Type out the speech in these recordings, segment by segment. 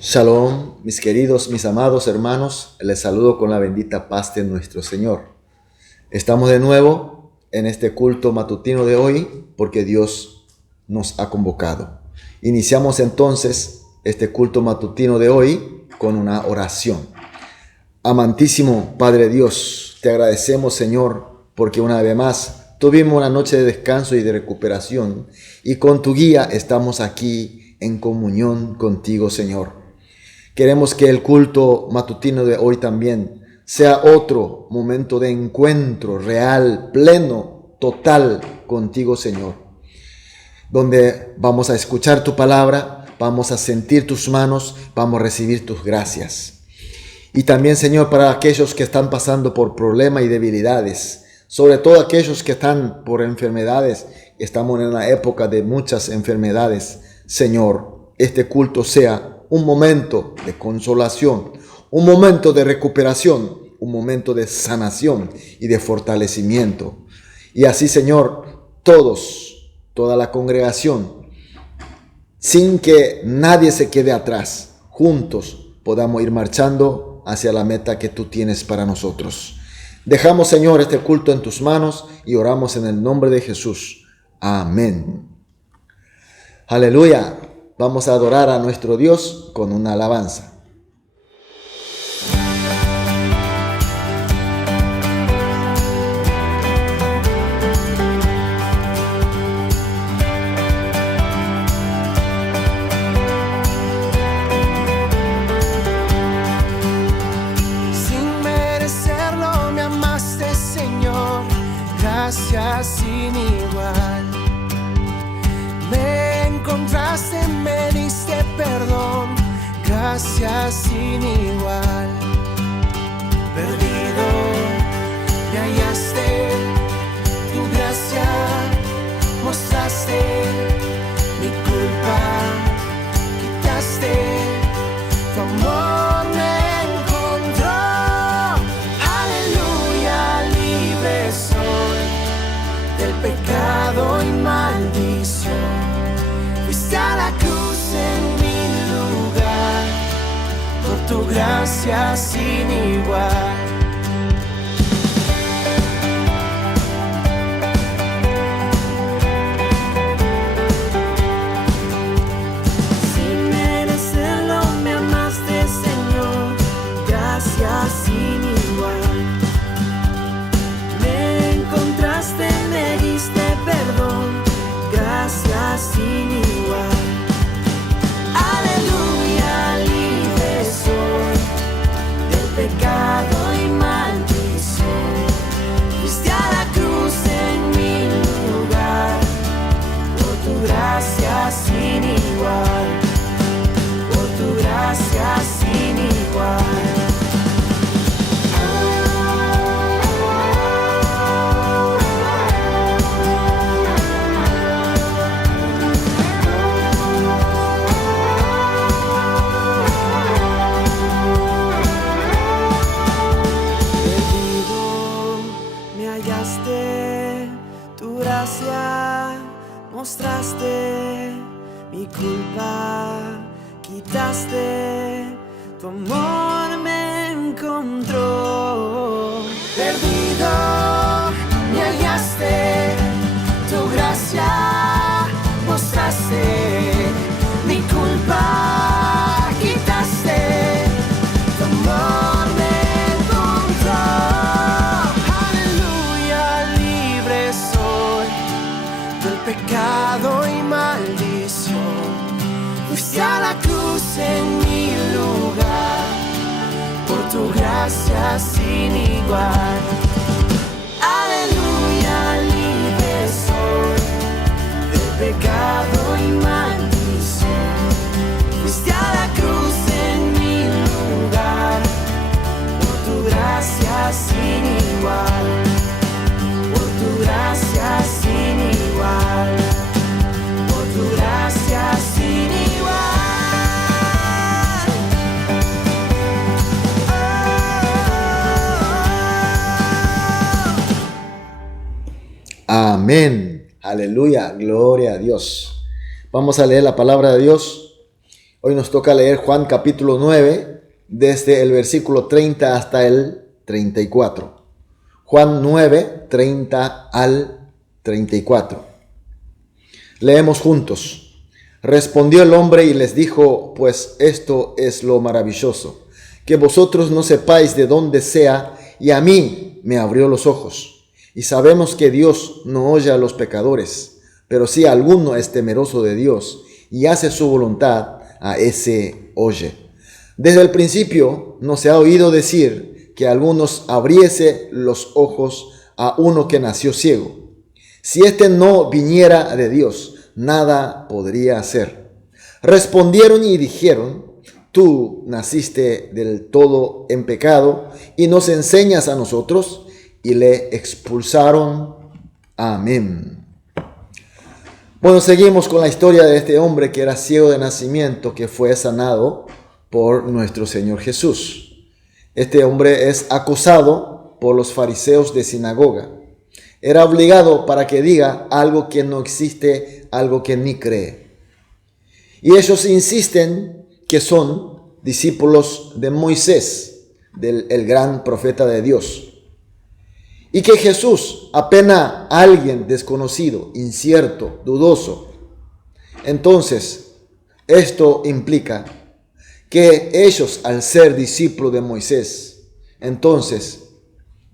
Shalom, mis queridos, mis amados hermanos, les saludo con la bendita paz de nuestro Señor. Estamos de nuevo en este culto matutino de hoy porque Dios nos ha convocado. Iniciamos entonces este culto matutino de hoy con una oración. Amantísimo Padre Dios, te agradecemos, Señor, porque una vez más tuvimos una noche de descanso y de recuperación y con tu guía estamos aquí en comunión contigo, Señor. Queremos que el culto matutino de hoy también sea otro momento de encuentro real, pleno, total contigo, Señor. Donde vamos a escuchar tu palabra, vamos a sentir tus manos, vamos a recibir tus gracias. Y también, Señor, para aquellos que están pasando por problemas y debilidades, sobre todo aquellos que están por enfermedades, estamos en una época de muchas enfermedades. Señor, este culto sea un momento de consolación, un momento de recuperación, un momento de sanación y de fortalecimiento. Y así, Señor, toda la congregación, sin que nadie se quede atrás, juntos podamos ir marchando hacia la meta que tú tienes para nosotros. Dejamos, Señor, este culto en tus manos y oramos en el nombre de Jesús. Amén. Aleluya. Vamos a adorar a nuestro Dios con una alabanza. Sin merecerlo me amaste, Señor, gracias sin igual. Me encontraste, me diste perdón, gracias sin igual. Perdido, me hallaste, tu gracia mostraste, mi culpa quitaste, tu amor me encontró. Aleluya, libre soy del pecado y maldición. Fuiste a la cruz en mi lugar, por tu gracia sin igual. Sin merecerlo me amaste, Señor, gracias sin igual. Me encontraste, me diste perdón, gracias sin igual. Aleluya, libre soy del pecado y maldición. Fuiste a la cruz en mi lugar, por tu gracia sin igual, por tu gracia sin igual. Tu gracia mostraste, mi culpa quitaste, tu amor me encontró. Perdido, me hallaste, tu gracia mostraste, mi culpa quitaste, tu amor me encontró. Pecado y maldición, fuiste a la cruz en mi lugar, por tu gracia sin igual. Aleluya, libre soy del pecado y maldición, fuiste a la cruz en mi lugar, por tu gracia sin igual, por tu gracia sin igual, por tu gracia sin igual. Amén. Aleluya. Gloria a Dios. Vamos a leer la palabra de Dios. Hoy nos toca leer Juan capítulo 9, desde el versículo 30 hasta el 34. Juan 9, 30 al 34. Leemos juntos. Respondió el hombre y les dijo: pues esto es lo maravilloso, que vosotros no sepáis de dónde sea, y a mí me abrió los ojos. Y sabemos que Dios no oye a los pecadores, pero si alguno es temeroso de Dios y hace su voluntad, a ese oye. Desde el principio no se ha oído decir que algunos abriese los ojos a uno que nació ciego. Si éste no viniera de Dios, nada podría hacer. Respondieron y dijeron: tú naciste del todo en pecado y nos enseñas a nosotros. Y le expulsaron. Amén. Bueno, seguimos con la historia de este hombre que era ciego de nacimiento, que fue sanado por nuestro Señor Jesús. Este hombre es acusado por los fariseos de sinagoga. Era obligado para que diga algo que no existe, algo que ni cree. Y ellos insisten que son discípulos de Moisés, el gran profeta de Dios. Y que Jesús, apenas alguien desconocido, incierto, dudoso. Entonces, esto implica que ellos, al ser discípulos de Moisés, entonces,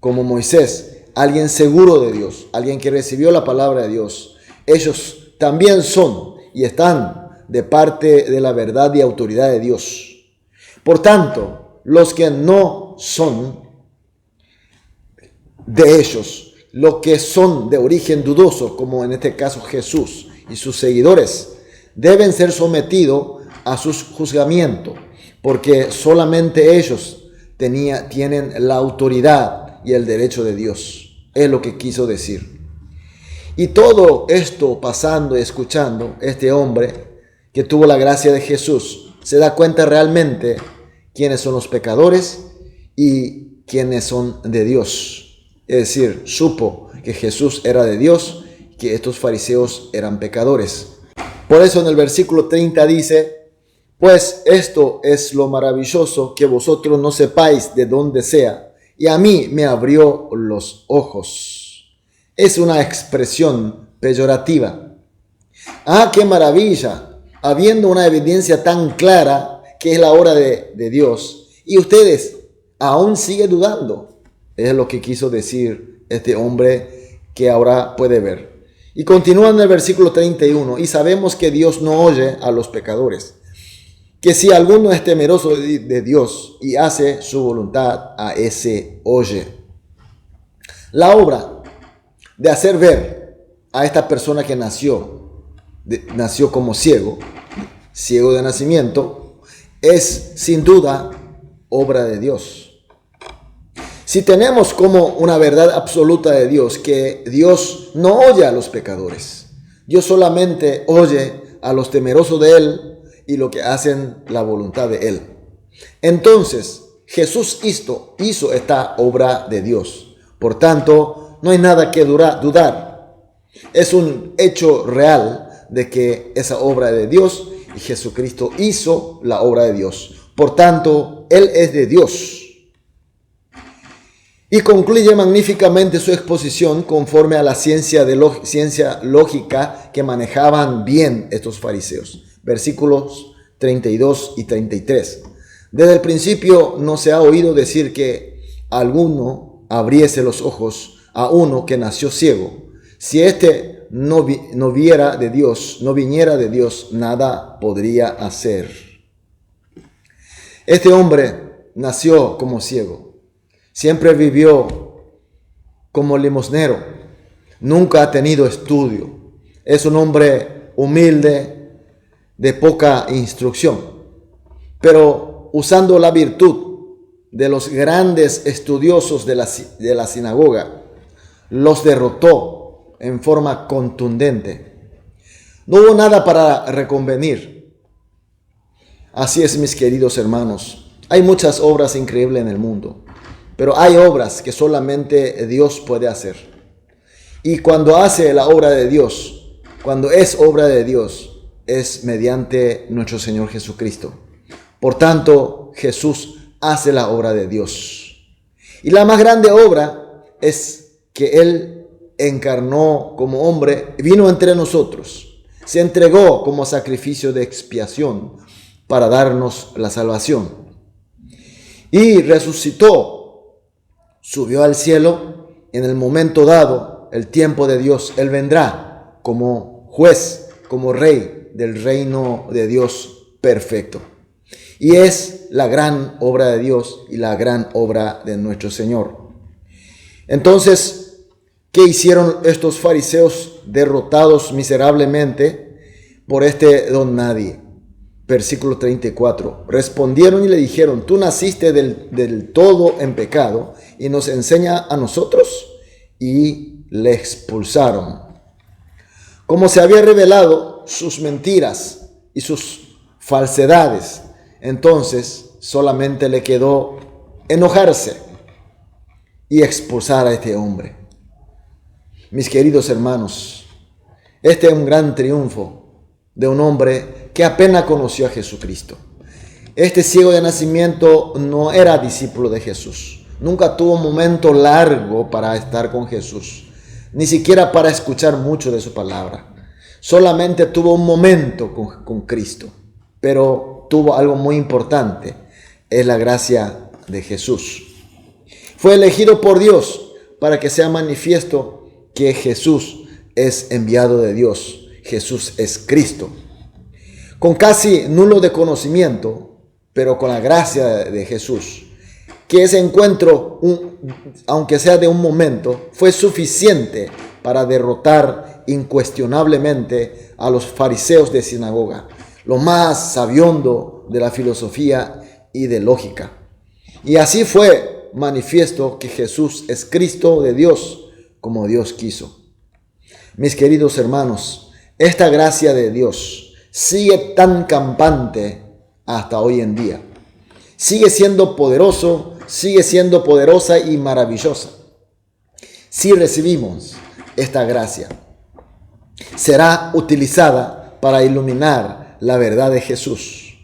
como Moisés, alguien seguro de Dios, alguien que recibió la palabra de Dios, ellos también son y están de parte de la verdad y autoridad de Dios. Por tanto, los que no son de ellos, los que son de origen dudoso, como en este caso Jesús y sus seguidores, deben ser sometidos a su juzgamiento, porque solamente ellos tienen la autoridad y el derecho de Dios. Es lo que quiso decir. Y todo esto pasando y escuchando, este hombre que tuvo la gracia de Jesús se da cuenta realmente quiénes son los pecadores y quiénes son de Dios. Es decir, supo que Jesús era de Dios, que estos fariseos eran pecadores. Por eso en el versículo 30 dice: pues esto es lo maravilloso, que vosotros no sepáis de dónde sea, y a mí me abrió los ojos. Es una expresión peyorativa. ¡Ah, qué maravilla! Habiendo una evidencia tan clara que es la obra de Dios, y ustedes aún siguen dudando. Es lo que quiso decir este hombre que ahora puede ver. Y continúa en el versículo 31. Y sabemos que Dios no oye a los pecadores, que si alguno es temeroso de Dios y hace su voluntad, a ese oye. La obra de hacer ver a esta persona que nació como ciego de nacimiento, es sin duda obra de Dios. Si tenemos como una verdad absoluta de Dios que Dios no oye a los pecadores, Dios solamente oye a los temerosos de Él y los que hacen la voluntad de Él. Entonces, Jesús hizo esta obra de Dios. Por tanto, no hay nada que dudar. Es un hecho real de que esa obra es de Dios y Jesucristo hizo la obra de Dios. Por tanto, Él es de Dios. Y concluye magníficamente su exposición conforme a la ciencia lógica que manejaban bien estos fariseos. Versículos 32 y 33. Desde el principio no se ha oído decir que alguno abriese los ojos a uno que nació ciego. Si éste no viniera de Dios, nada podría hacer. Este hombre nació como ciego. Siempre vivió como limosnero. Nunca ha tenido estudio. Es un hombre humilde, de poca instrucción. Pero usando la virtud de los grandes estudiosos de la sinagoga, los derrotó en forma contundente. No hubo nada para reconvenir. Así es, mis queridos hermanos. Hay muchas obras increíbles en el mundo. Pero hay obras que solamente Dios puede hacer. Y cuando hace la obra de Dios, cuando es obra de Dios, es mediante nuestro Señor Jesucristo. Por tanto, Jesús hace la obra de Dios. Y la más grande obra es que Él encarnó como hombre, vino entre nosotros, se entregó como sacrificio de expiación para darnos la salvación. Y resucitó, subió al cielo. En el momento dado, el tiempo de Dios, Él vendrá como juez, como rey del reino de Dios perfecto. Y es la gran obra de Dios y la gran obra de nuestro Señor. Entonces, ¿qué hicieron estos fariseos derrotados miserablemente por este don nadie? Versículo 34. Respondieron y le dijeron: tú naciste del todo en pecado y nos enseña a nosotros. Y le expulsaron. Como se había revelado sus mentiras y sus falsedades, entonces solamente le quedó enojarse y expulsar a este hombre. Mis queridos hermanos, este es un gran triunfo de un hombre que apenas conoció a Jesucristo. Este ciego de nacimiento no era discípulo de Jesús. Nunca tuvo un momento largo para estar con Jesús, ni siquiera para escuchar mucho de su palabra. Solamente tuvo un momento con Cristo, pero tuvo algo muy importante, es la gracia de Jesús. Fue elegido por Dios para que sea manifiesto que Jesús es enviado de Dios. Jesús es Cristo. Con casi nulo de conocimiento, pero con la gracia de Jesús, que ese encuentro, aunque sea de un momento, fue suficiente para derrotar incuestionablemente a los fariseos de sinagoga, lo más sabiondo de la filosofía y de lógica. Y así fue manifiesto que Jesús es Cristo de Dios, como Dios quiso. Mis queridos hermanos, esta gracia de Dios sigue tan campante hasta hoy en día. Sigue siendo poderoso, sigue siendo poderosa y maravillosa. Si recibimos esta gracia, será utilizada para iluminar la verdad de Jesús,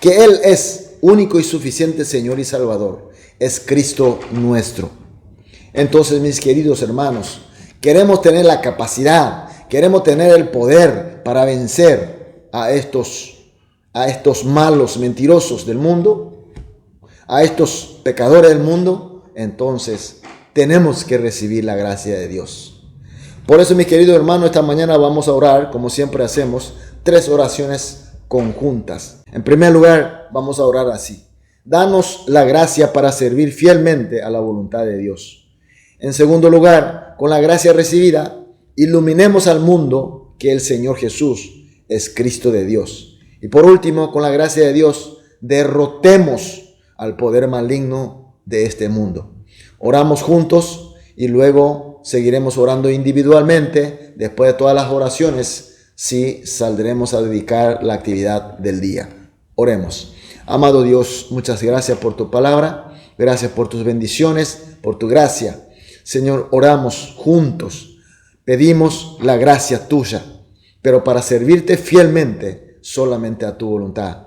que Él es único y suficiente Señor y Salvador, es Cristo nuestro. Entonces, mis queridos hermanos, queremos tener la capacidad, queremos tener el poder para vencer a estos malos mentirosos del mundo, a estos pecadores del mundo. Entonces tenemos que recibir la gracia de Dios. Por eso, mis queridos hermanos, esta mañana vamos a orar, como siempre hacemos, 3 oraciones conjuntas. En primer lugar, vamos a orar así: danos la gracia para servir fielmente a la voluntad de Dios. En segundo lugar, con la gracia recibida, iluminemos al mundo que el Señor Jesús es Cristo de Dios. Y por último, con la gracia de Dios, derrotemos al poder maligno de este mundo. Oramos juntos y luego seguiremos orando individualmente. Después de todas las oraciones, sí saldremos a dedicar la actividad del día. Oremos. Amado Dios, muchas gracias por tu palabra. Gracias por tus bendiciones, por tu gracia. Señor, oramos juntos. Pedimos la gracia tuya, pero para servirte fielmente solamente a tu voluntad.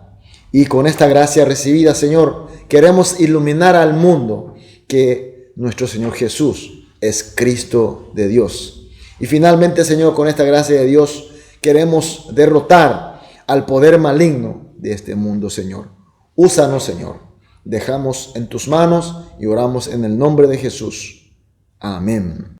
Y con esta gracia recibida, Señor, queremos iluminar al mundo que nuestro Señor Jesús es Cristo de Dios. Y finalmente, Señor, con esta gracia de Dios queremos derrotar al poder maligno de este mundo, Señor. Úsanos, Señor. Dejamos en tus manos y oramos en el nombre de Jesús. Amén.